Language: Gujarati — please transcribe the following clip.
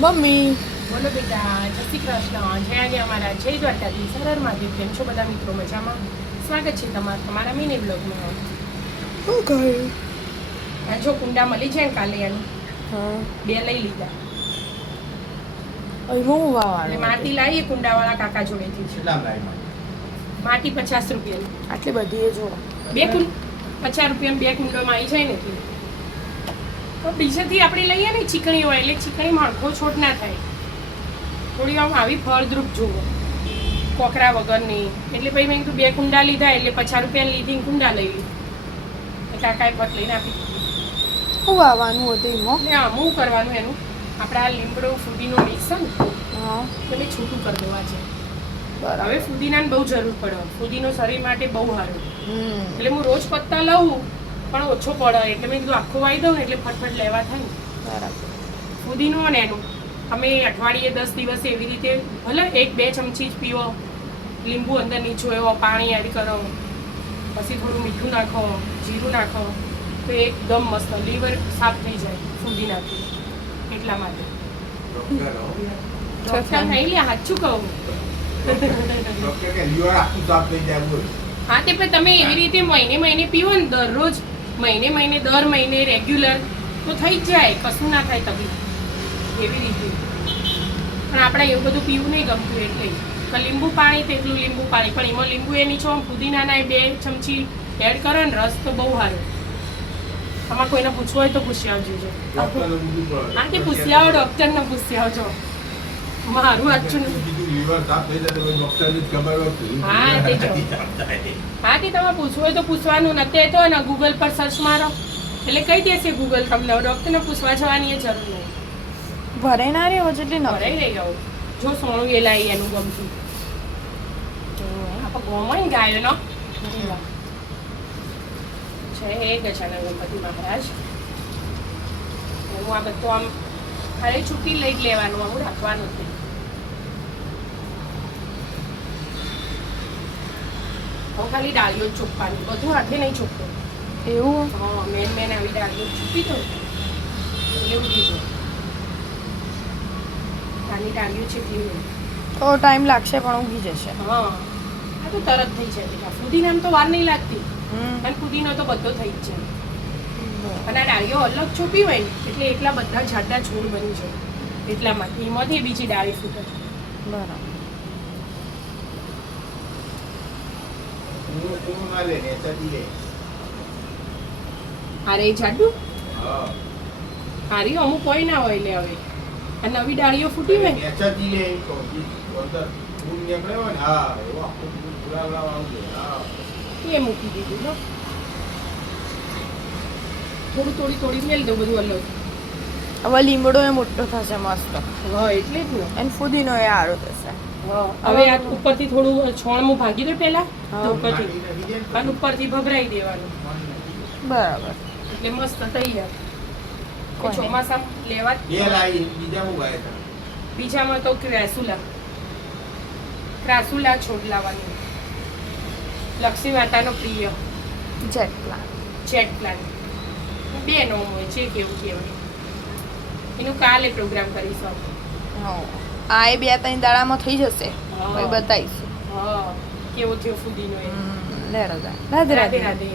મમ્મી બોલો બેટા, જય શ્રી કૃષ્ણ, જય આજે અમારા જય દ્વારકાધીશ, સરળ મહાદેવ. કેમ છો બધા મિત્રો? મજામાં? સ્વાગત છે તમારા મિની બ્લોગમાં. શું કહે? આ જો કુંડા મળી છે ને કાલે એનું હા 2 લઈ લીધા. અહીં હું એટલે વાવવાનું માટી લાવીએ કુંડાવાળા કાકા જોડેથી. માટી 50 રૂપિયાની. આટલી બધી એ જો 2 કુંડ 50 રૂપિયામાં 2 કુંડોમાં આવી જાય ને એટલી. તો બીજેથી આપણે લઈએ ને ચીકણી હોય એટલે ચીકણી મણકો છોડ ના થાય. થોડી આમ આવી ફળદ્રુપ જુઓ, કોકરા વગરની. એટલે પછી મેં કીધું 2 કુંડા લીધા એટલે 50 રૂપિયાની લીધી કુંડા લઈ લીધી. કાકાએ પત લઈને આપી દીધી. શું વાવવાનું હતું એમાં? એટલે આમું કરવાનું એનું, આપણા લીમડો ફુદીનો મિક્સ છે ને હા એટલે છૂટું કરી દેવા છે. બરાબર. હવે ફુદીનાને બહુ જરૂર પડે, ફુદીનો શરીર માટે બહુ સારું. હમ એટલે હું રોજ પત્તા લઉં પણ ઓછો પડે એટલે મેં કીધું આખું વાવી દઉં ને એટલે ફટફટ લેવા થાય ને. બરાબર. ફુદીનો ને એનું અમે અઠવાડિયે 10 દિવસે એવી રીતે ભલે 1-2 ચમચી જ પીવો, લીંબુ અંદર નીચો એવો પાણી એડ કરો, પછી થોડું મીઠું નાખો, જીરું નાખો તો એકદમ મસ્ત લીવર સાફ થઈ જાય ફુદીનાથી. એટલા માટે ડૉક્ટર નહીં લે, સાચું કહું. હા તે પણ તમે એવી રીતે મહિને પીવો ને દરરોજ, દર મહિને રેગ્યુલર તો થઈ જ જાય, કશું ના થાય તબિયત એવી રીતે. પણ આપણે એવું બધું પીવું નહીં ગમતું એટલે તો લીંબુ પાણી તેટલું લીંબુ પાણી, પણ એમાં લીંબુ એ નીચો પુદીનાના 2 ચમચી એડ કરો ને રસ તો બહુ સારો. આમાં કોઈને પૂછવું હોય તો પૂછી આવજો. હા કે પૂછી આવો, ડૉક્ટરને પૂછી આવજો. મારું આચું હા તે જો હા તે તમારે પૂછવું હોય તો પૂછવાનું, નથી તો ને ગૂગલ પર સર્ચ મારો એટલે કહી દેશે ગૂગલ તમને. ડૉક્ટરને પૂછવા જવાની એ જરૂર નહીં. ભરાઈ ના રહ્યો જેટલી ન ઘરે લઈ આવો. જો સોનું એ લાવી એનું ગમતું આપણે ગોમણ ગાયોનો છે હે ગજાનન ગણપતિ મહારાજ. હું આ બધું આમ ખાલી છૂટી લઈ જ લેવાનું, આવું રાખવાનું જ નહીં. હું ખાલી ડાળીઓ જ ચોપવાની, બધું હાથે નહીં ચોપતું. એવું હા મેન આવી ડાળીઓ છૂપી દો એટલે ઉઠી જાય. નાની ડાળીઓ છેટલી હોય. તો ટાઈમ લાગશે પણ ઊંઘી જશે. હા આ તો તરત થઈ જાય બેટા. ફુદીનામાં તો વાર નહીં લાગતી હમ અને ફુદીનો તો બધો થઈ જ જાય. અને આ ડાળીઓ અલગ છૂપી હોય ને એટલે એટલા બધા જાડા છોડ બની જાય. એટલા માટે એમાંથી બીજી ડાળી ફૂટે. બરાબર. અરે જાડું હારી અમુક કોઈ ના હોય લે. હવે આ નવી ડાળીઓ ફૂટી હોય ને એ મૂકી દીધું લો. થોડી મેળ દઉં બધું અલગ. હવે લીમડો એ મોટો થશે મસ્ત, હા એટલે જ ને. અને ફુદીનો એ સારો થશે. હવે આ ઉપરથી થોડું છોણમું ભાગી દે પેલા હા. ઉપરથી અને ઉપરથી ભભરાઈ દેવાનું બરાબર. એટલે મસ્ત તૈયાર. કોઈ નહીં. ચોમાસામાં લેવા જ. બીજામાં તો ક્રાસુલા છોડ લાવવાની. લક્ષ્મી માતાનો પ્રિય જેટ પ્લાન. જેટ પ્લાન્ટ 2 નોમ હોય છે, કેવું કહેવાય એનું કાલે પ્રોગ્રામ કરીશું આપણે. આ એ 2-3 દાડામાં થઈ જશે. હા. પછી બતાવીશું. હા કેવો થયો ફુદીનો એ. લે રાધે રાધે. રાધે રાધે.